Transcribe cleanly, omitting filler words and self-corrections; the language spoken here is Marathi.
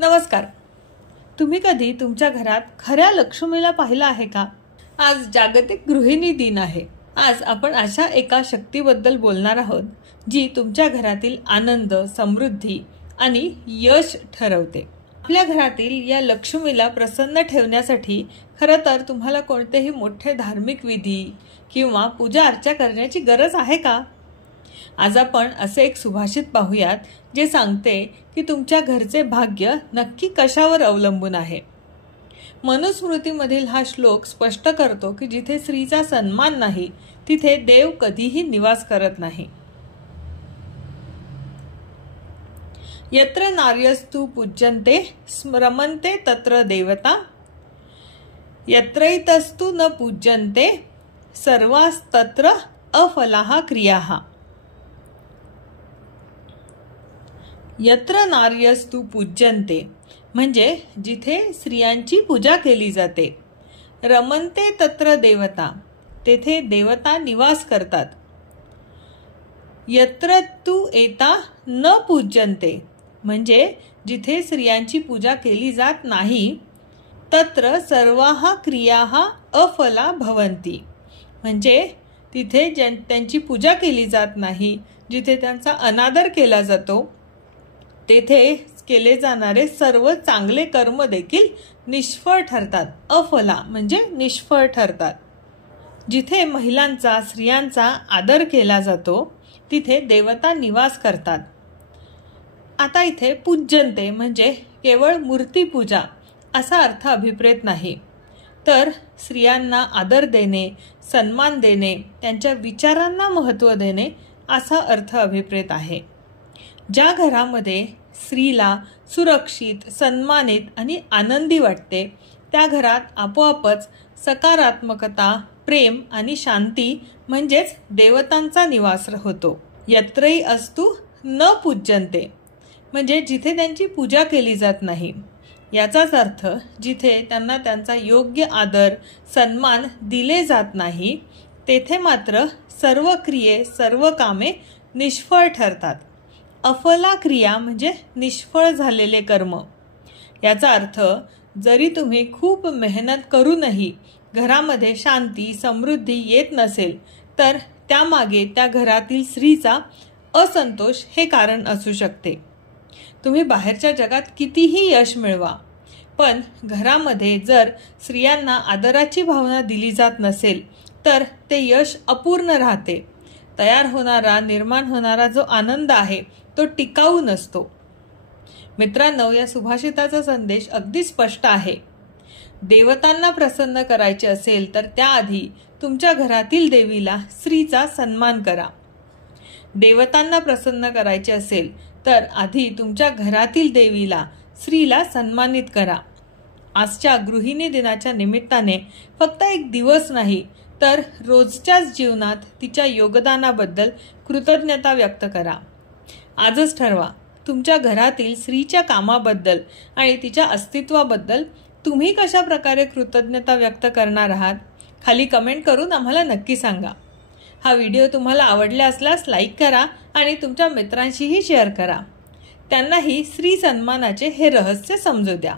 नमस्कार. तुम्ही कधी तुमच्या घरात खऱ्या लक्ष्मीला पाहिलं आहे का? आज जागतिक गृहिणी दिन आहे. आज आपण अशा एका शक्तीबद्दल बोलणार आहोत जी तुमच्या घरातील आनंद, समृद्धी आणि यश ठरवते. आपल्या घरातील या लक्ष्मीला प्रसन्न ठेवण्यासाठी खरं तर तुम्हाला कोणतेही मोठे धार्मिक विधी किंवा पूजा अर्चा करण्याची गरज आहे का? आज आपण असे एक सुभाषित पाहूयात जे सांगते की तुमच्या घरचे भाग्य नक्की कशावर अवलंबून आहे. मनुस्मृतीमधील हा श्लोक स्पष्ट करतो की जिथे स्त्रीचा सन्मान नाही तिथे देव कधीही निवास करत नाही. यत्र नार्यस्तु पूज्यन्ते रमन्ते तत्र देवता यत्रैतस्तु न पूज्यन्ते सर्वास्तत्र अफलाः क्रियाः. यत्र नार्यस्तु पूज्यन्ते म्हणजे जिथे स्त्रियांची पूजा केली जाते. रमन्ते तत्र देवता तेथे देवता निवास करतात. यत्र तु एता न पूज्यन्ते म्हणजे जिथे स्त्रियांची पूजा केली जात नाही. तत्र सर्वाः क्रियाः अफला भवन्ति म्हणजे तिथे त्यांची पूजा केली जात नाही, जिथे त्यांचा अनादर केला जातो तेथे केले जाणारे सर्व चांगले कर्म देखील निष्फळ ठरतात. अफला म्हणजे निष्फळ ठरतात. जिथे महिलांचा, स्त्रियांचा आदर केला जातो तिथे देवता निवास करतात. आता इथे पूज्यन्ते म्हणजे केवळ मूर्तीपूजा असा अर्थ अभिप्रेत नाही, तर स्त्रियांना आदर देणे, सन्मान देणे, त्यांच्या विचारांना महत्त्व देणे असा अर्थ अभिप्रेत आहे. ज्या घरामध्ये स्त्रीला सुरक्षित, सन्मानित आणि आनंदी वाटते त्या घरात आपोआपच सकारात्मकता, प्रेम आणि शांती म्हणजेच देवतांचा निवास होतो. यत्रै अस्तु न पूज्यन्ते म्हणजे जिथे त्यांची पूजा केली जात नाही. याचाच अर्थ जिथे त्यांना त्यांचा योग्य आदर, सन्मान दिले जात नाही तेथे मात्र सर्व क्रिये, सर्व कामे निष्फळ ठरतात. अफला क्रिया म्हणजे निष्फळ झालेले कर्म. याचा अर्थ जरी तुम्ही खूप मेहनत करूनही घरामध्ये शांती, समृद्धी येत नसेल तर त्यामागे त्या घरातील स्त्रीचा असंतोष हे कारण असू शकते. तुम्ही बाहेरच्या जगात कितीही यश मिळवा, पण घरामध्ये जर स्त्रियांना आदराची भावना दिली जात नसेल तर ते यश अपूर्ण राहते. तयार होणारा, निर्माण होणारा जो आनंद आहे तो टिकाऊ नसतो. मित्रांनो, या सुभाषिताचा संदेश अगदी स्पष्ट आहे. देवतांना प्रसन्न करायचे असेल तर त्याआधी तुमच्या घरातील देवीला, स्त्रीचा सन्मान करा. देवतांना प्रसन्न करायचे असेल तर आधी तुमच्या घरातील देवीला, स्त्रीला सन्मानित करा. आजच्या गृहिणी दिनाच्या निमित्ताने फक्त एक दिवस नाही तर रोजच्याच जीवनात तिच्या योगदानाबद्दल कृतज्ञता व्यक्त करा. आजच ठरवा तुमच्या घरातील स्त्रीच्या कामाबद्दल आणि तिच्या अस्तित्वाबद्दल तुम्ही कशा प्रकारे कृतज्ञता व्यक्त करणार आहात. खाली कमेंट करून आम्हाला नक्की सांगा. हा व्हिडिओ तुम्हाला आवडला असल्यास लाईक करा आणि तुमच्या मित्रांशीही शेअर करा. त्यांनाही स्त्री सन्मानाचे हे रहस्य समजू द्या.